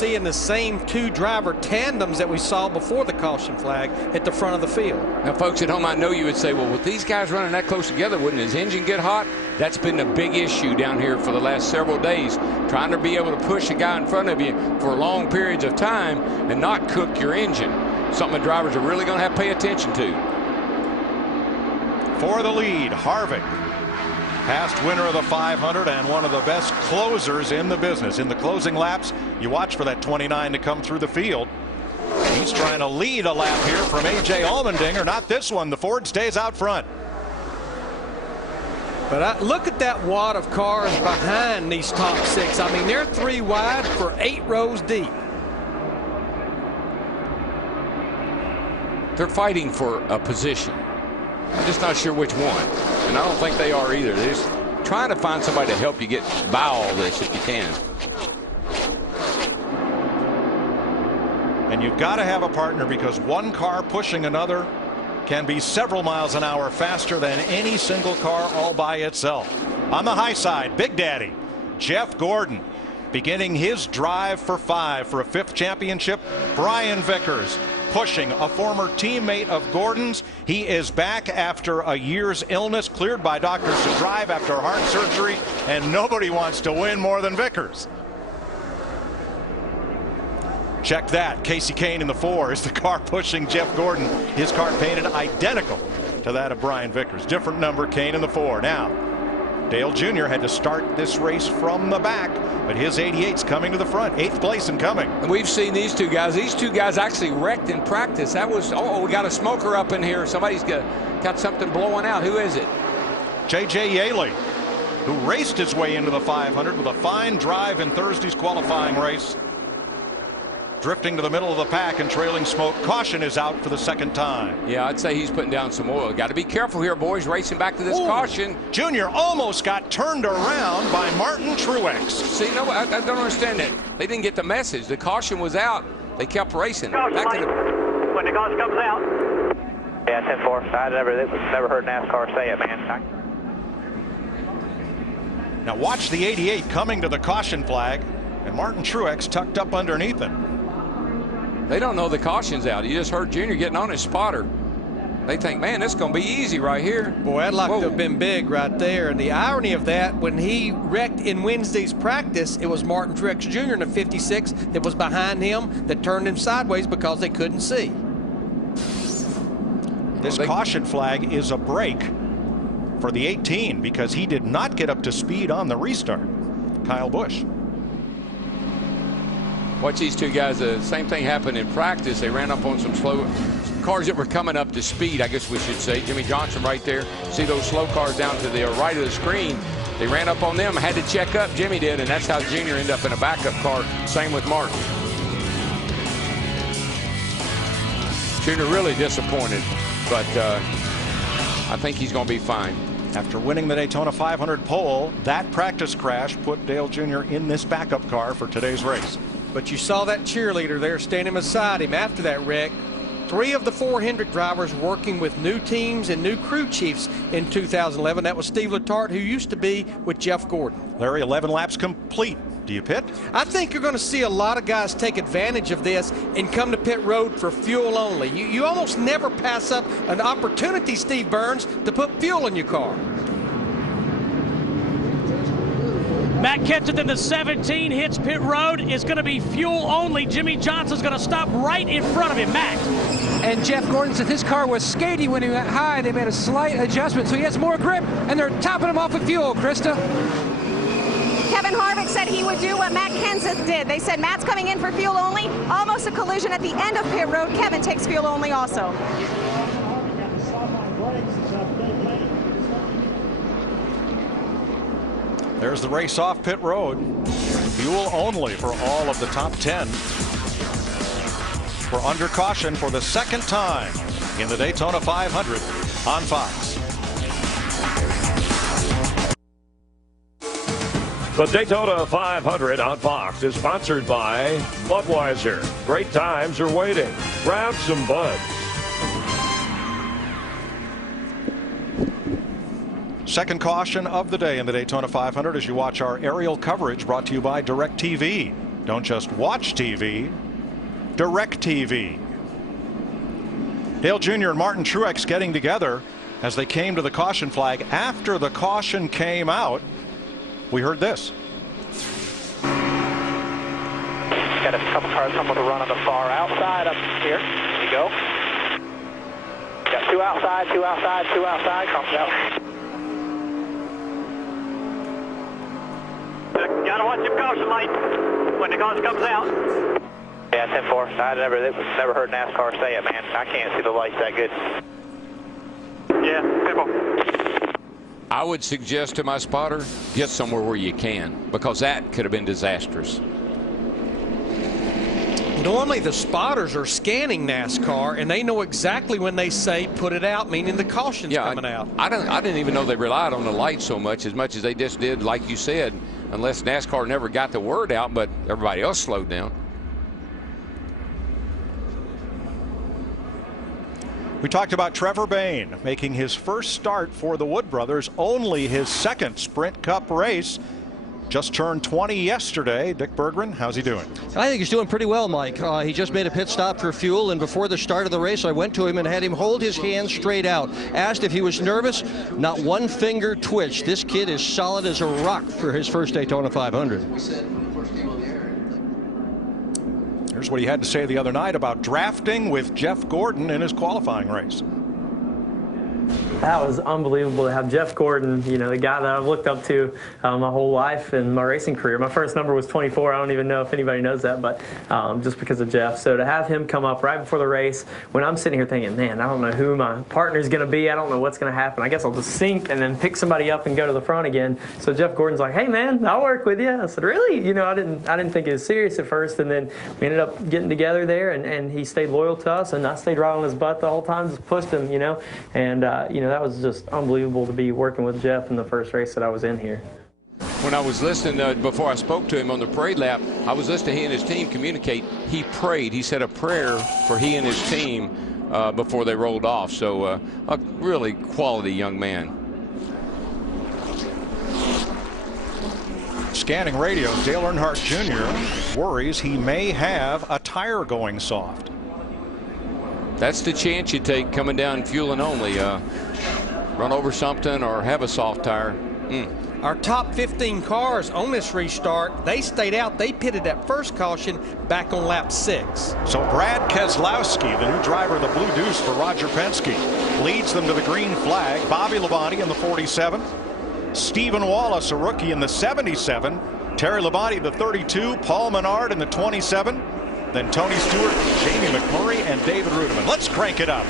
seeing the same two-driver tandems that we saw before the caution flag at the front of the field. Now, folks at home, I know you would say, well, with these guys running that close together, wouldn't his engine get hot? That's been a big issue down here for the last several days, trying to be able to push a guy in front of you for long periods of time and not cook your engine. Something the drivers are really going to have to pay attention to. For the lead, Harvick, past winner of the 500 and one of the best closers in the business. In the closing laps, you watch for that 29 to come through the field. He's trying to lead a lap here from A.J. Allmendinger. Not this one. The Ford stays out front. But look at that wad of cars behind these top six. I mean, they're 3 wide for 8 rows deep. They're fighting for a position. I'm just not sure which one. And I don't think they are either. They're just trying to find somebody to help you get by all this if you can. And you've got to have a partner, because one car pushing another can be several miles an hour faster than any single car all by itself. On the high side, Big Daddy Jeff Gordon beginning his drive for 5 for a 5th championship. Brian Vickers pushing a former teammate of Gordon's. He is back after a year's illness, cleared by doctors to drive after heart surgery, and nobody wants to win more than Vickers. Check that. Casey Kane in the 4 is the car pushing Jeff Gordon. His car painted identical to that of Brian Vickers. Different number, Kane in the 4. Now, Dale Jr. had to start this race from the back, but his 88's coming to the front. 8th place and coming. And we've seen these two guys. These two guys actually wrecked in practice. That was, oh, we got a smoker up in here. Somebody's got something blowing out. Who is it? J.J. Yaley, who raced his way into the 500 with a fine drive in Thursday's qualifying race. Drifting to the middle of the pack and trailing smoke. Caution is out for the 2nd time. Yeah, I'd say he's putting down some oil. Got to be careful here, boys, racing back to this caution. Junior almost got turned around by Martin Truex. See, no, I don't understand that. They didn't get the message. The caution was out. They kept racing. Back to the... When the caution comes out. Yeah, 10-4. I never heard NASCAR say it, man. Now watch the 88 coming to the caution flag, and Martin Truex tucked up underneath him. They don't know the caution's out. You just heard Junior getting on his spotter. They think, man, this is going to be easy right here. Boy, that'd like to have been big right there. And the irony of that, when he wrecked in Wednesday's practice, it was Martin Truex Jr. in the 56 that was behind him that turned him sideways because they couldn't see. This caution flag is a break for the 18 because he did not get up to speed on the restart. Kyle Busch. Watch these two guys. The same thing happened in practice. They ran up on some slow cars that were coming up to speed, I guess we should say. Jimmy Johnson right there. See those slow cars down to the right of the screen. They ran up on them, had to check up. Jimmy did, and that's how Junior ended up in a backup car. Same with Martin. Junior really disappointed, but I think he's going to be fine. After winning the Daytona 500 pole, that practice crash put Dale Jr. in this backup car for today's race. But you saw that cheerleader there standing beside him after that wreck. 3 of the 4 Hendrick drivers working with new teams and new crew chiefs in 2011. That was Steve Letarte, who used to be with Jeff Gordon. Larry, 11 laps complete. Do you pit? I think you're going to see a lot of guys take advantage of this and come to pit road for fuel only. You almost never pass up an opportunity, Steve Burns, to put fuel in your car. Matt Kenseth in the 17 hits pit road. Is going to be fuel only. Jimmy Johnson's going to stop right in front of him. Matt. And Jeff Gordon said his car was skaty when he went high. They made a slight adjustment, so he has more grip, and they're topping him off with fuel, Krista. Kevin Harvick said he would do what Matt Kenseth did. They said Matt's coming in for fuel only. Almost a collision at the end of pit road. Kevin takes fuel only also. There's the race off pit road. Fuel only for all of the top 10. We're under caution for the 2nd time in the Daytona 500 on Fox. The Daytona 500 on Fox is sponsored by Budweiser. Great times are waiting. Grab some buds. Second caution of the day in the Daytona 500 as you watch our aerial coverage brought to you by DirecTV. Don't just watch TV, direct TV. Dale Jr. and Martin Truex getting together as they came to the caution flag. After the caution came out, we heard this. Got a couple cars coming to run on the far outside up here. Here you go. Got two outside, two outside, two outside. Comes out. Gotta watch your caution light when the caution comes out. Yeah, 10-4. I never heard NASCAR say it, man. I can't see the lights that good. Yeah, 10-4. I would suggest to my spotter, get somewhere where you can, because that could have been disastrous. Normally the spotters are scanning NASCAR and they know exactly when they say put it out, meaning the caution's coming out. I didn't even know they relied on the lights so much as they just did, like you said, unless NASCAR never got the word out, but everybody else slowed down. We talked about Trevor Bayne making his first start for the Wood brothers, only his second Sprint Cup race. Just turned 20 yesterday. Dick Berggren, how's he doing? I think he's doing pretty well, Mike. He just made a pit stop for fuel, and before the start of the race, I went to him and had him hold his hands straight out. Asked if he was nervous. Not one finger twitched. This kid is solid as a rock for his first Daytona 500. Here's what he had to say the other night about drafting with Jeff Gordon in his qualifying race. That was unbelievable to have Jeff Gordon, you know, the guy that I've looked up to my whole life and my racing career. My first number was 24. I don't even know if anybody knows that, but just because of Jeff. So to have him come up right before the race, when I'm sitting here thinking, man, I don't know who my partner's going to be. I don't know what's going to happen. I guess I'll just sink and then pick somebody up and go to the front again. So Jeff Gordon's like, hey, man, I'll work with you. I said, really? You know, I didn't think it was serious at first. And then we ended up getting together there, and he stayed loyal to us, and I stayed right on his butt the whole time, just pushed him, you know. And, you know, that was just unbelievable to be working with Jeff in the first race that I was in here. When I was listening, before I spoke to him on the parade lap, I was listening to he and his team communicate. He prayed. He said a prayer for he and his team before they rolled off. So a really quality young man. Scanning radio, Dale Earnhardt Jr. worries he may have a tire going soft. That's the chance you take coming down fueling only. Run over something or have a soft tire. Our top 15 cars on this restart, they stayed out. They pitted that first caution back on lap 6. So Brad Keselowski, the new driver of the Blue Deuce for Roger Penske, leads them to the green flag. Bobby Labonte in the 47. Stephen Wallace, a rookie, in the 77. Terry Labonte, the 32. Paul Menard in the 27. Then Tony Stewart, Jamie McMurray, and David Rudiman. Let's crank it up.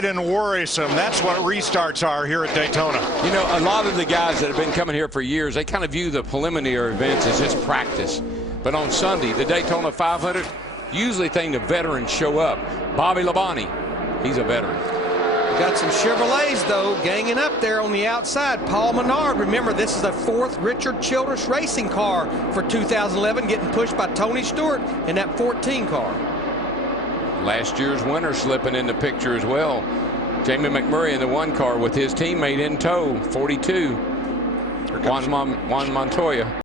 And worrisome. That's what restarts are here at Daytona. You know, a lot of the guys that have been coming here for years, they kind of view the preliminary events as just practice. But on Sunday, the Daytona 500, usually think the veterans show up. Bobby Labonte, he's a veteran. We got some Chevrolets, though, ganging up there on the outside. Paul Menard, remember, this is the 4th Richard Childress racing car for 2011, getting pushed by Tony Stewart in that 14 car. Last year's winner slipping in the picture as well. Jamie McMurray in the 1 car with his teammate in tow, 42, Juan Montoya.